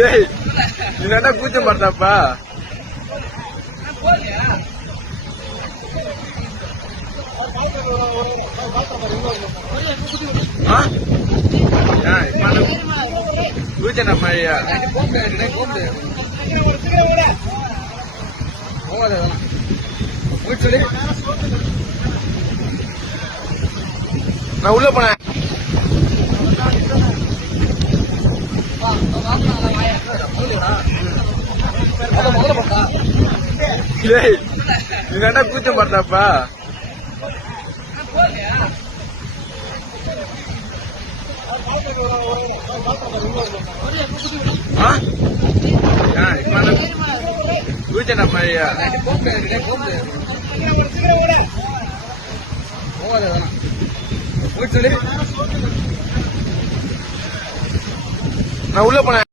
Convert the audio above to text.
ஏய் நீ என்ன கூச்சம் பண்றப்பா? கூச்சன பையா நான் உள்ள போனேன். ஏய் நீ என்ன கூச்சம் பண்றப்பா? கூச்சன பையா நான் உள்ள போனேன்.